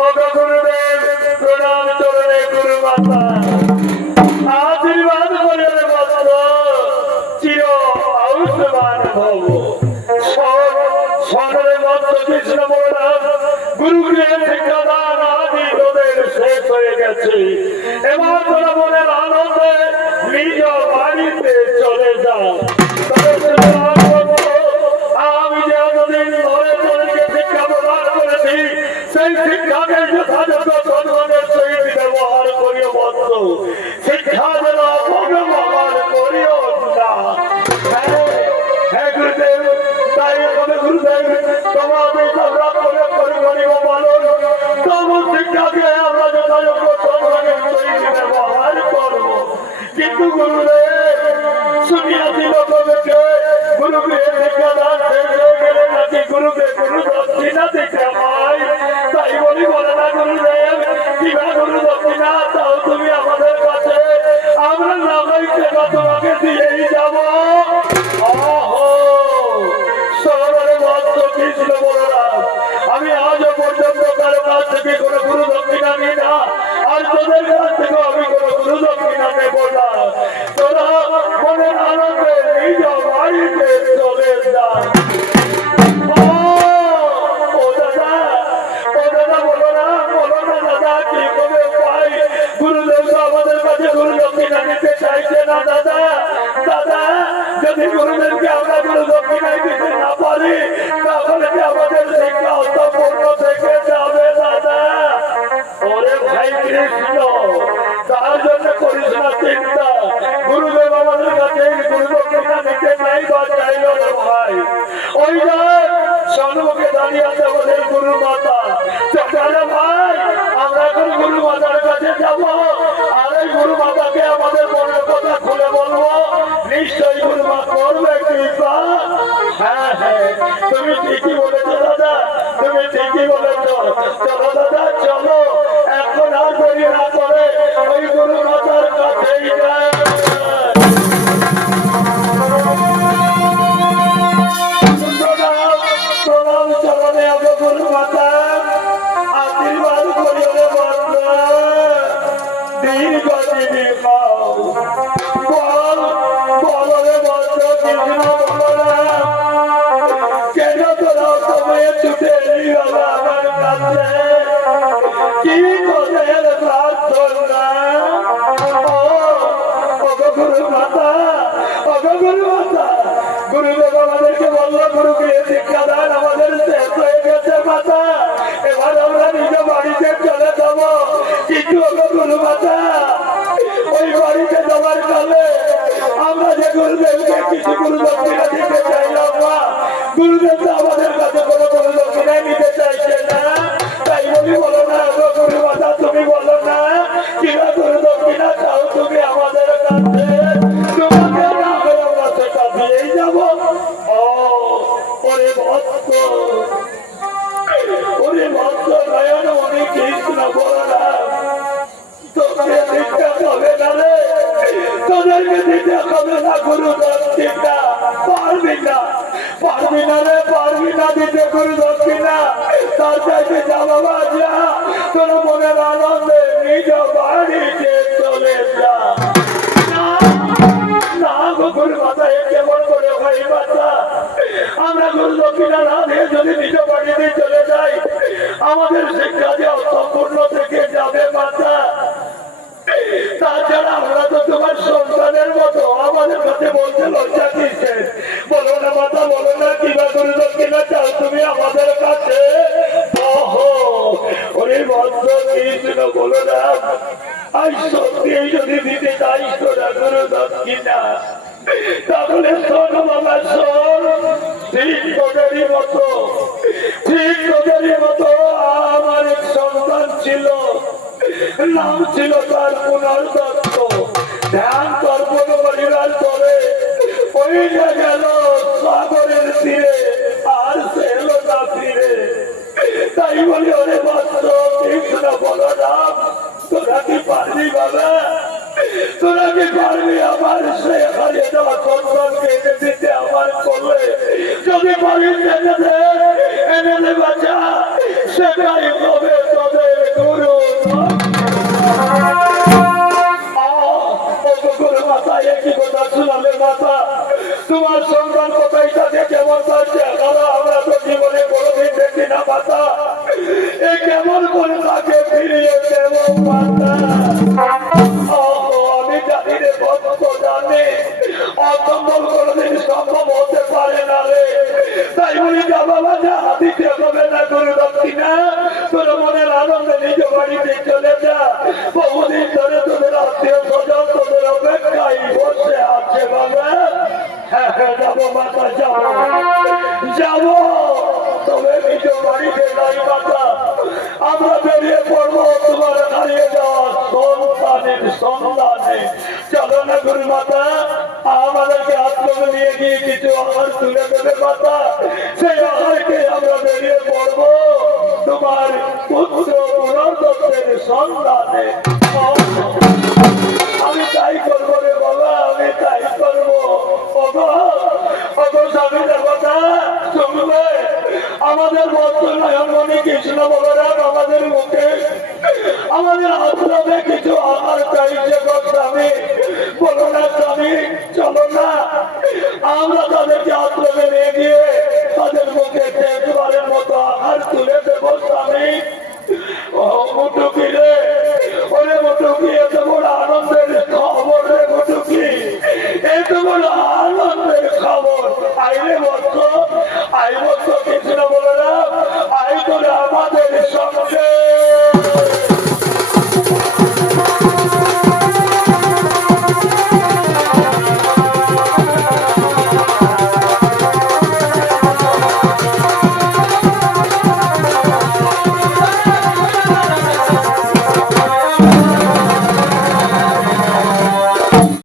গুরুদেব প্রণাম চরণে গুরু মাতা আশীর্বাদ করে বলো চির আয়ুষ্মান ভব সকলে মন্ত্র কৃষ্ণ বলরাম গুরুগৃহে শিক্ষাদান আদি তোদের শেষ হয়ে গেছে এবার তোরা মনের আনন্দে নিজ বাড়িতে চলে যা আমি যে এতদিন ধরে তোদেরকে শিক্ষা প্রদান করেছি সেই শিক্ষাকে যথাযথ সম্মানের সহিত ব্যবহার করিও বন্ধ শিক্ষা যেন অপব্যবহার করিও না। হ্যাঁ গুরুদেব তাই হবে গুরুদেব তোমাদের আমরা প্রয়োগ করে করিব পালন তব শিক্ষাকে আমরা যথাযথ সম্মানের সহিত ব্যবহার করব কিন্তু গুরুদেব শুনিয়াছি লোককে গুরুগৃহে শিক্ষাদান শেষ হয়ে গেলে নাকি গুরুকে গুরু দক্ষিণা দিতে হয় তাই বলি বলে না গুরুদেব কিবা গুরু দক্ষিণা তাও তুমি আমাদের কাছে আমরা না হইতে বা তোমাকে দিয়েই যাব কৃষ্ণ বলরাম আমি আজও পর্যন্ত কারো কাছ থেকে কোনো গুরু দক্ষিণা নিই না আর তোদের কাছ থেকে আমি কোনো গুরু দক্ষিণা নেব না তোরা মনের আনন্দে নিজ বাড়িতে চলে যা। ও দাদা বলো না দাদা কি করে পাই গুরুদেব তো আমাদের কাছে গুরু দক্ষিণা নিতে চাইছে না দাদা যদি গুরুদেবকে আমরা গুরু দক্ষিণায় দিতে না পারি তাহলে কি আমাদের শিক্ষা অর্থপূর্ণ থেকে যাবে দাদা? ওরে ভাই কৃষ্ণ তার জন্য করিস না চিন্তা গুরুদেব আমাদের কাছে গুরু দক্ষিণা নিতে নাই বা চাইল রে ভাই ওই সম্মুখে দাঁড়িয়ে আছে আমাদের গুরু মাতা চলে ভাই আমরা এখন গুরু মাতার কাছে যাব আর এই গুরু মাতাকে আমাদের মনের কথা খুলে বলবো নিশ্চয়ই গুরু মা করবে কৃপা। হ্যাঁ তুমি ঠিকই বলেছো দাদা তুমি ঠিকই বলেছো চলো দাদা চলো এখন আর দেরি না করে ওই গুরু মাতার কাছেই যায়। প্রণাম চরণে আগে গুরু মাতা আশীর্বাদ করিও বন্ধ দীর্ঘ জীবী পাও বল রে বন্ধ কৃষ্ণ বলরাম কেন তোরা সময়ে ছুটে বাবা আমার কাছে কি তোদের প্রার্থনা গুরু মাতা গুরুদেব আমাদেরকে বললো গুরুগৃহে শিক্ষাদান আমাদের শেষ হয়ে গেছে মাতা এবার আমরা নিজ বাড়িতে চলে যাবো কিন্তু গুরু মাতা ওই বাড়িতে যাবার কালে আমরা যে গুরুদেবকে কিছু গুরু দক্ষিণা দিতে চাইলাম না গুরুদেব তো আমাদের কাছে কোনো গুরু দক্ষিণায় নিতে চাইছে না তাই বলি বলো না গুরু মাতা তুমি বলো না কিনা গুরু দক্ষিণা চাও তুমি আমাদের কাছে তোমাকে না হয়ে আমরা সেটা দিয়েই যাবো। ওরে ভক্ত নয়ন মনে কৃষ্ণ বলরাম তোকে দিতে হবে না রে তোদেরকে দিতে হবে না গুরু দক্ষিণা পারবি না রে পারবি না দিতে গুরু দক্ষিণা তার চাইতে যা বাবা যা তোর মনের আনন্দে নিজ বাড়িতে চলে যা। না গুরু মাতা কেমন করে ভাই মাতা আমরা গুরু দক্ষিণা না দিয়ে যদি নিজ বাড়িতে চলে যাই আমাদের শিক্ষা যে অসম্পূর্ণ থেকে যাবে মাতা তাছাড়া আমরা তো তোমার সন্তানের মতো আমাদের কাছে বলতে লজ্জা কিসের বলো না মাতা বলো না কিবা গুরু দক্ষিণা চাও তুমি আমাদের কাছে ওরে ভক্ত কৃষ্ণ বলো না আজ সত্যি যদি দিতে চাই তোরা গুরু দক্ষিণা তাহলে শোন বাবা শোন ঠিক তোদেরই মতো আমার এক সন্তান ছিল নাম ছিল তার পুনর দত্ত ধ্যান তর্পণ করিবার পরে ওই যে গেল সাগরের তীরে আর সে এলো না ফিরে তাই বলি ওরে বস্ত কৃষ্ণ বলরাম তোরা কি পারবি বাবা তোরা কি পারবি আমার সে হারিয়ে যাওয়া সন্তানকে এনে দিতে আমার করলে যদি পারিস এনে দে বাচ্চা সেটাই হবে তোদের কেমন করে তাকে ফিরিয়ে দেব মাতা? আমি জানি রে ভক্ত জানি অসম্ভব কোনোদিন সম্ভব হতে পারে না রে। তাই বলি যা বাবা যা দিতে হবে না গুরু দক্ষিণা, তোর মনের আনন্দে নিজ বাড়িতে চলে যা। বহুদিন ধরে তোদের আত্মীয় স্বজন তোদের অপেক্ষায় বসে আছে বাবা। হ্যাঁ হ্যাঁ যাবো মাতা যাবো যাবো, তবে নিজ বাড়িতে নাই মাতা। আমরা বেরিয়ে পড়বো তোমার হারিয়ে যাওয়া সন্তানের সন্ধানে। চলো না গুরু মাতা, আমাদেরকে আত্মকে নিয়ে গিয়ে কিছু আহার তুলে দেবে মাতা। সেই আহারকে আমরা বেরিয়ে পড়বো তোমার পুত্র পুনর্দত্তের সন্ধানে। আমি তাই করবো রে বাবা, আমি তাই করবো। স্বামী দেবতা শুনবে, আমাদের ভক্ত নয়নমণি কৃষ্ণ বলরাম আমাদের মুখে আমাদের আত্মবে